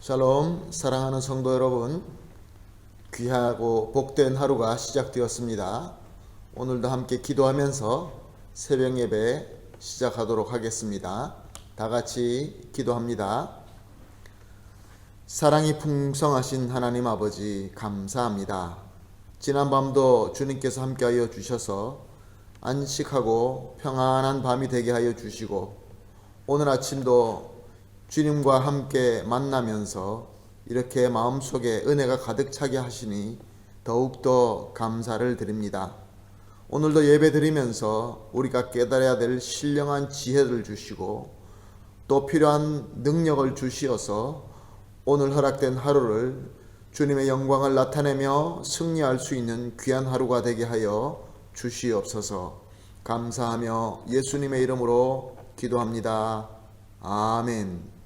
샬롬, 사랑하는 성도 여러분, 귀하고 복된 하루가 시작되었습니다. 오늘도 함께 기도하면서 새벽 예배 시작하도록 하겠습니다. 다 같이 기도합니다. 사랑이 풍성하신 하나님 아버지, 감사합니다. 지난밤도 주님께서 함께하여 주셔서 안식하고 평안한 밤이 되게 하여 주시고, 오늘 아침도 주님과 함께 만나면서 이렇게 마음속에 은혜가 가득 차게 하시니 더욱더 감사를 드립니다. 오늘도 예배 드리면서 우리가 깨달아야 될 신령한 지혜를 주시고 또 필요한 능력을 주시어서 오늘 허락된 하루를 주님의 영광을 나타내며 승리할 수 있는 귀한 하루가 되게 하여 주시옵소서. 감사하며 예수님의 이름으로 기도합니다. 아멘.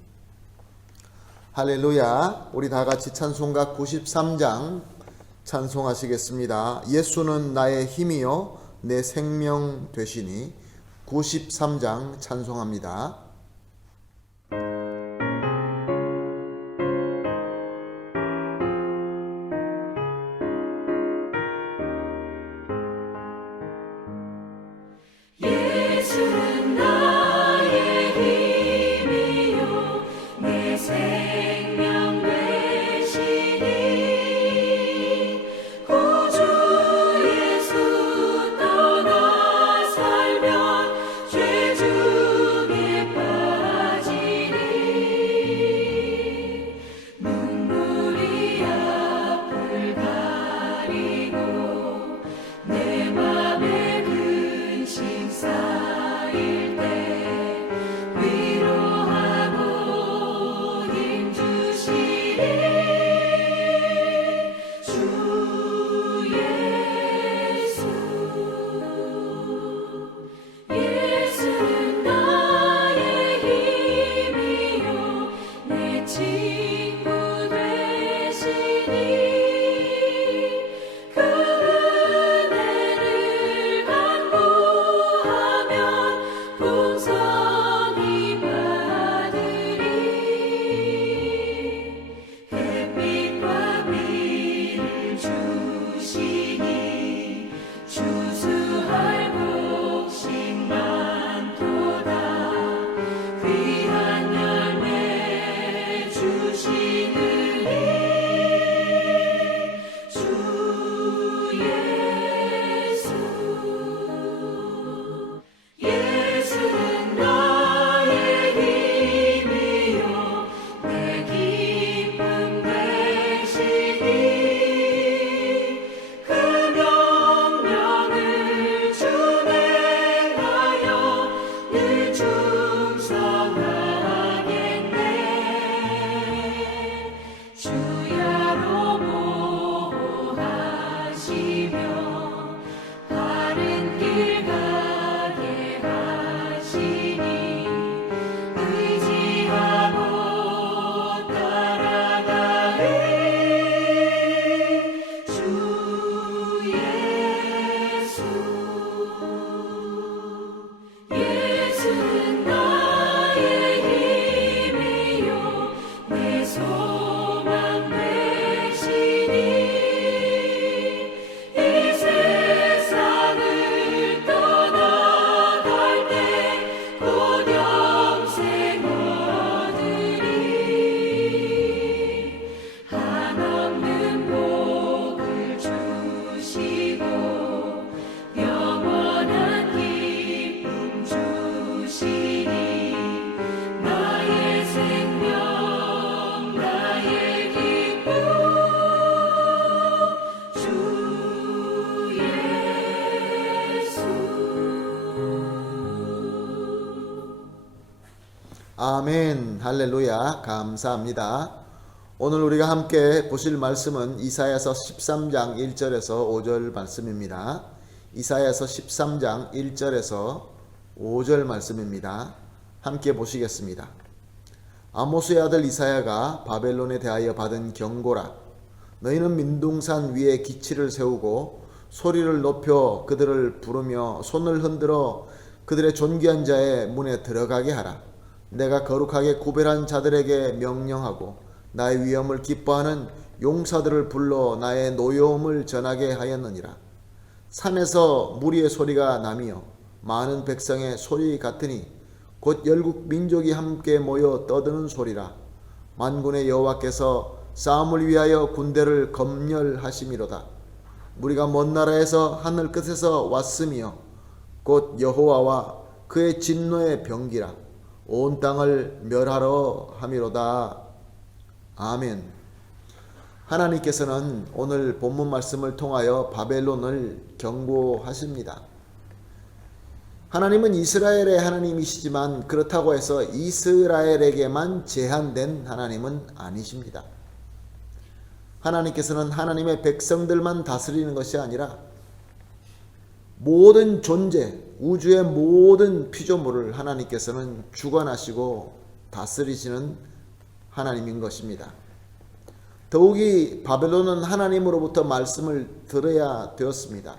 할렐루야. 우리 다 같이 찬송가 93장 찬송하시겠습니다. 예수는 나의 힘이요 내 생명 되시니. 93장 찬송합니다. 예수는 나의 힘이요 내 생명 되시니. 구주 예수 떠나 살면 죄 중에 빠지니. 눈물이 앞을 가리고 내 맘에 근심 쌓일 때 위로하고 힘 주시니. 주 예수. 예수는 나의 힘이요 내 친구 되시니. 그 은혜를 간구하면 풍성히 받으리. 햇빛과 비를 주시니 추수할 곡식 많도다. 귀한 열매 주시느니. 주 예수. 예수는 나의 힘이요 내 기쁨 되시니. 그 명령을 준행하여 늘 충성하겠네. 주야로 보호하시며 바른 길 가게 하시니. 의지하고 따라가리. 주 예수. 예수는 나의 힘이요 내 소망 되시니. 이 세상을 떠나갈 때 곧 영생 얻으리. 한없는 복을 주시고 영원한 기쁨 주시니. 나의 생명 나의 기쁨. 주 예수. 아멘. 할렐루야. 감사합니다. 오늘 우리가 함께 보실 말씀은 이사야서 13장 1절에서 5절 말씀입니다. 이사야서 13장 1절에서 5절 말씀입니다. 함께 보시겠습니다. 아모스의 아들 이사야가 바벨론에 대하여 받은 경고라. 너희는 민둥산 위에 기치를 세우고 소리를 높여 그들을 부르며 손을 흔들어 그들의 존귀한 자의 문에 들어가게 하라. 내가 거룩하게 구별한 자들에게 명령하고 나의 위엄을 기뻐하는 용사들을 불러 나의 노여움을 전하게 하였느니라. 산에서 무리의 소리가 나며 많은 백성의 소리 같으니 곧 열국 민족이 함께 모여 떠드는 소리라. 만군의 여호와께서 싸움을 위하여 군대를 검열하심이로다. 무리가 먼 나라에서 하늘 끝에서 왔으며 곧 여호와와 그의 진노의 병기라. 온 땅을 멸하러 함이로다. 아멘. 하나님께서는 오늘 본문 말씀을 통하여 바벨론을 경고하십니다. 하나님은 이스라엘의 하나님이시지만 그렇다고 해서 이스라엘에게만 제한된 하나님은 아니십니다. 하나님께서는 하나님의 백성들만 다스리는 것이 아니라 모든 존재, 우주의 모든 피조물을 하나님께서는 주관하시고 다스리시는 하나님인 것입니다. 더욱이 바벨론은 하나님으로부터 말씀을 들어야 되었습니다.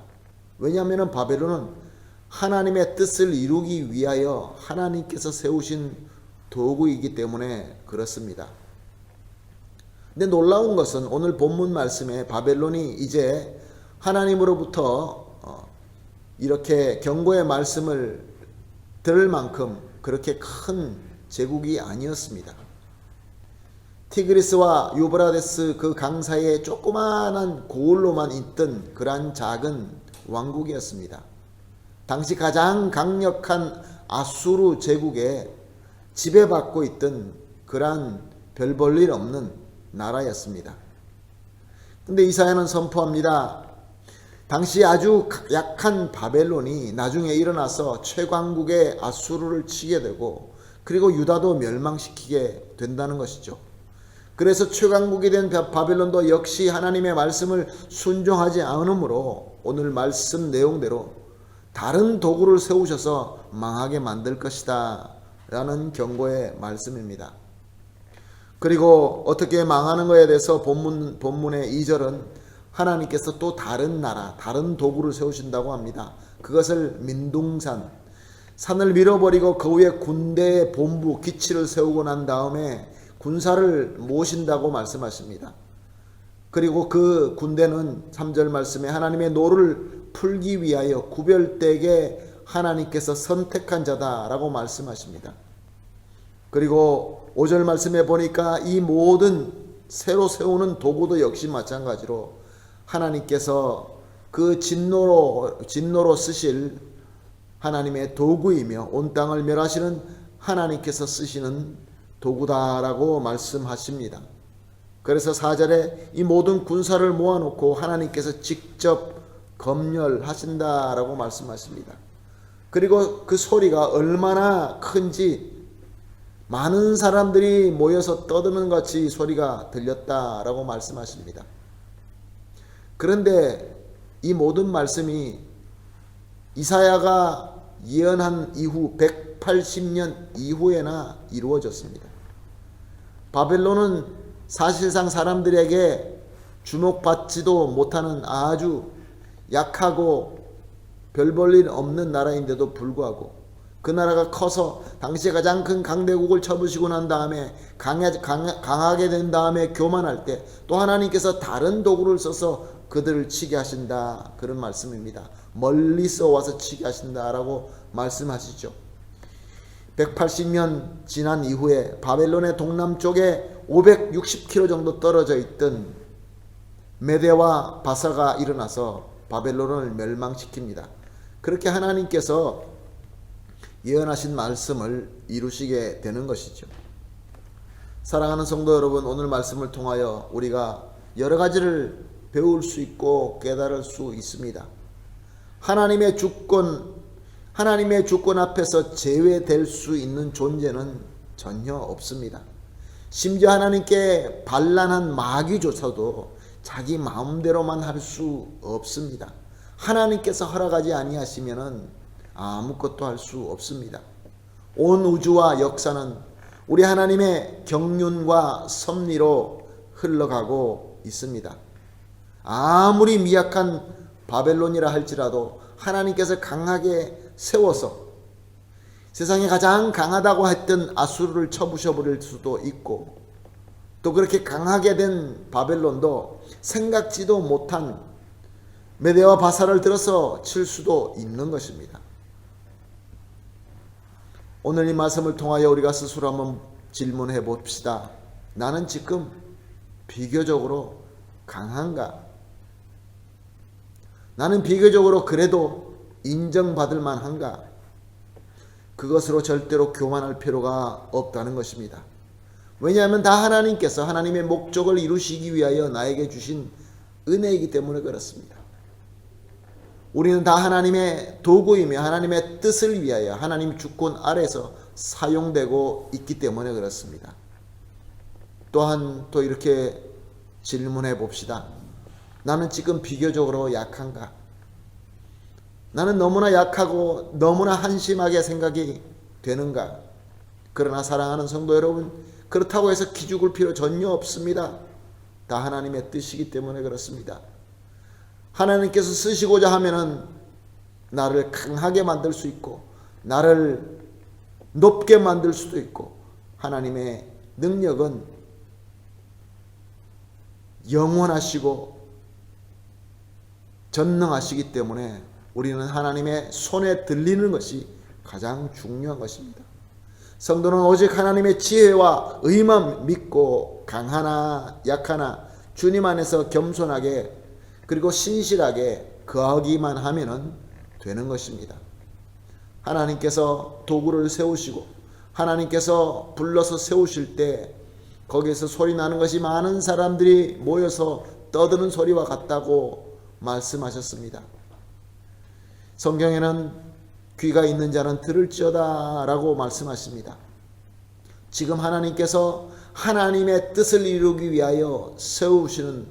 왜냐하면 바벨론은 하나님의 뜻을 이루기 위하여 하나님께서 세우신 도구이기 때문에 그렇습니다. 근데 놀라운 것은 오늘 본문 말씀에 바벨론이 이제 하나님으로부터 이렇게 경고의 말씀을 들을 만큼 그렇게 큰 제국이 아니었습니다. 티그리스와 유브라데스 그 강 사이에 조그마한 고을로만 있던 그러한 작은 왕국이었습니다. 당시 가장 강력한 아수르 제국에 지배받고 있던 그러한 별 볼 일 없는 나라였습니다. 근데 이사야는 선포합니다. 당시 아주 약한 바벨론이 나중에 일어나서 최강국의 아수르를 치게 되고 그리고 유다도 멸망시키게 된다는 것이죠. 그래서 최강국이 된 바벨론도 역시 하나님의 말씀을 순종하지 않으므로 오늘 말씀 내용대로 다른 도구를 세우셔서 망하게 만들 것이다 라는 경고의 말씀입니다. 그리고 어떻게 망하는 것에 대해서 본문의 2절은 하나님께서 또 다른 나라, 다른 도구를 세우신다고 합니다. 그것을 민둥산, 산을 밀어버리고 그 위에 군대의 본부, 기치를 세우고 난 다음에 군사를 모신다고 말씀하십니다. 그리고 그 군대는 3절 말씀에 하나님의 노를 풀기 위하여 구별되게 하나님께서 선택한 자다라고 말씀하십니다. 그리고 5절 말씀에 보니까 이 모든 새로 세우는 도구도 역시 마찬가지로 하나님께서 그 진노로 쓰실 하나님의 도구이며 온 땅을 멸하시는 하나님께서 쓰시는 도구다라고 말씀하십니다. 그래서 4절에 이 모든 군사를 모아놓고 하나님께서 직접 검열하신다라고 말씀하십니다. 그리고 그 소리가 얼마나 큰지 많은 사람들이 모여서 떠드는 같이 소리가 들렸다라고 말씀하십니다. 그런데 이 모든 말씀이 이사야가 예언한 이후 180년 이후에나 이루어졌습니다. 바벨론은 사실상 사람들에게 주목받지도 못하는 아주 약하고 별 볼 일 없는 나라인데도 불구하고 그 나라가 커서 당시에 가장 큰 강대국을 쳐부시고 난 다음에 강하게 된 다음에 교만할 때 또 하나님께서 다른 도구를 써서 그들을 치게 하신다, 그런 말씀입니다. 멀리서 와서 치게 하신다라고 말씀하시죠. 180년 지난 이후에 바벨론의 동남쪽에 560km 정도 떨어져 있던 메대와 바사가 일어나서 바벨론을 멸망시킵니다. 그렇게 하나님께서 예언하신 말씀을 이루시게 되는 것이죠. 사랑하는 성도 여러분, 오늘 말씀을 통하여 우리가 여러 가지를 배울 수 있고 깨달을 수 있습니다. 하나님의 주권 앞에서 제외될 수 있는 존재는 전혀 없습니다. 심지어 하나님께 반란한 마귀조차도 자기 마음대로만 할 수 없습니다. 하나님께서 허락하지 아니하시면은 아무것도 할 수 없습니다. 온 우주와 역사는 우리 하나님의 경륜과 섭리로 흘러가고 있습니다. 아무리 미약한 바벨론이라 할지라도 하나님께서 강하게 세워서 세상에 가장 강하다고 했던 아수르를 쳐부셔버릴 수도 있고 또 그렇게 강하게 된 바벨론도 생각지도 못한 메대와 바사를 들어서 칠 수도 있는 것입니다. 오늘 이 말씀을 통하여 우리가 스스로 한번 질문해 봅시다. 나는 지금 비교적으로 강한가? 나는 비교적으로 그래도 인정받을 만한가? 그것으로 절대로 교만할 필요가 없다는 것입니다. 왜냐하면 다 하나님께서 하나님의 목적을 이루시기 위하여 나에게 주신 은혜이기 때문에 그렇습니다. 우리는 다 하나님의 도구이며 하나님의 뜻을 위하여 하나님 주권 아래서 사용되고 있기 때문에 그렇습니다. 또한 또 이렇게 질문해 봅시다. 나는 지금 비교적으로 약한가? 나는 너무나 약하고 너무나 한심하게 생각이 되는가? 그러나 사랑하는 성도 여러분, 그렇다고 해서 기죽을 필요 전혀 없습니다. 다 하나님의 뜻이기 때문에 그렇습니다. 하나님께서 쓰시고자 하면은 나를 강하게 만들 수 있고 나를 높게 만들 수도 있고, 하나님의 능력은 영원하시고 전능하시기 때문에 우리는 하나님의 손에 들리는 것이 가장 중요한 것입니다. 성도는 오직 하나님의 지혜와 의만 믿고 강하나 약하나 주님 안에서 겸손하게 그리고 신실하게 거하기만 하면 되는 것입니다. 하나님께서 도구를 세우시고 하나님께서 불러서 세우실 때 거기에서 소리 나는 것이 많은 사람들이 모여서 떠드는 소리와 같다고 말씀하셨습니다. 성경에는 귀가 있는 자는 들을지어다 라고 말씀하십니다. 지금 하나님께서 하나님의 뜻을 이루기 위하여 세우시는,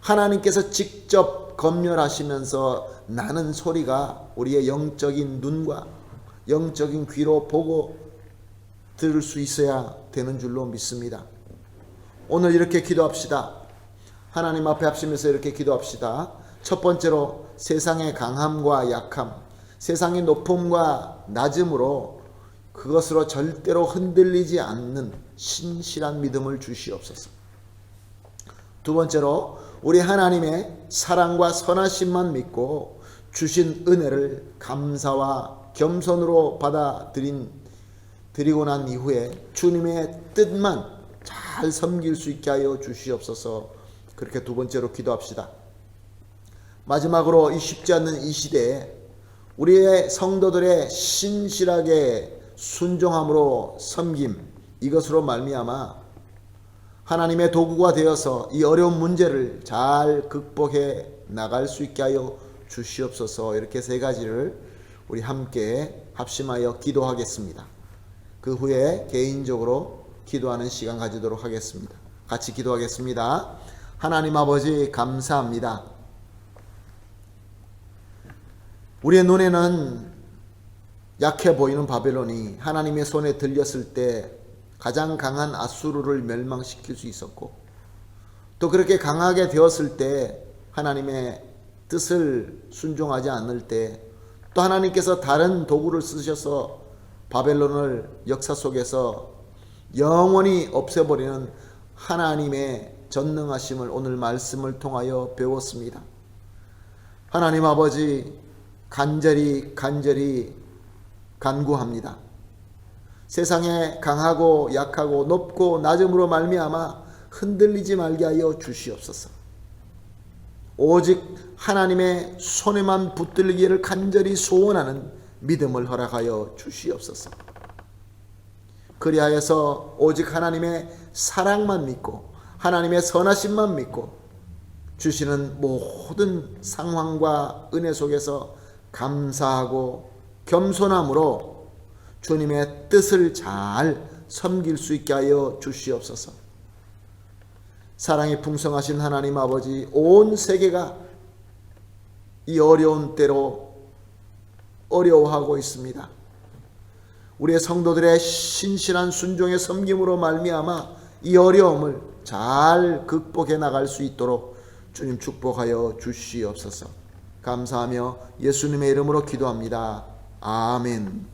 하나님께서 직접 검열하시면서 나는 소리가 우리의 영적인 눈과 영적인 귀로 보고 들을 수 있어야 되는 줄로 믿습니다. 오늘 이렇게 기도합시다. 하나님 앞에 합심해서 이렇게 기도합시다. 첫 번째로 세상의 강함과 약함, 세상의 높음과 낮음으로 그것으로 절대로 흔들리지 않는 신실한 믿음을 주시옵소서. 두 번째로 우리 하나님의 사랑과 선하심만 믿고 주신 은혜를 감사와 겸손으로 드리고 난 이후에 주님의 뜻만 잘 섬길 수 있게 하여 주시옵소서. 그렇게 두 번째로 기도합시다. 마지막으로 이 쉽지 않는 이 시대에 우리의 성도들의 신실하게 순종함으로 섬김, 이것으로 말미암아 하나님의 도구가 되어서 이 어려운 문제를 잘 극복해 나갈 수 있게 하여 주시옵소서. 이렇게 세 가지를 우리 함께 합심하여 기도하겠습니다. 그 후에 개인적으로 기도하는 시간 가지도록 하겠습니다. 같이 기도하겠습니다. 하나님 아버지, 감사합니다. 우리의 눈에는 약해 보이는 바벨론이 하나님의 손에 들렸을 때 가장 강한 아수르를 멸망시킬 수 있었고, 또 그렇게 강하게 되었을 때 하나님의 뜻을 순종하지 않을 때 또 하나님께서 다른 도구를 쓰셔서 바벨론을 역사 속에서 영원히 없애버리는 하나님의 전능하심을 오늘 말씀을 통하여 배웠습니다. 하나님 아버지, 간절히 간구합니다. 세상에 강하고 약하고 높고 낮음으로 말미암아 흔들리지 말게 하여 주시옵소서. 오직 하나님의 손에만 붙들기를 간절히 소원하는 믿음을 허락하여 주시옵소서. 그리하여서 오직 하나님의 사랑만 믿고 하나님의 선하심만 믿고 주시는 모든 상황과 은혜 속에서 감사하고 겸손함으로 주님의 뜻을 잘 섬길 수 있게 하여 주시옵소서. 사랑이 풍성하신 하나님 아버지, 온 세계가 이 어려운 때로 어려워하고 있습니다. 우리의 성도들의 신실한 순종의 섬김으로 말미암아 이 어려움을 잘 극복해 나갈 수 있도록 주님 축복하여 주시옵소서. 감사하며 예수님의 이름으로 기도합니다. 아멘.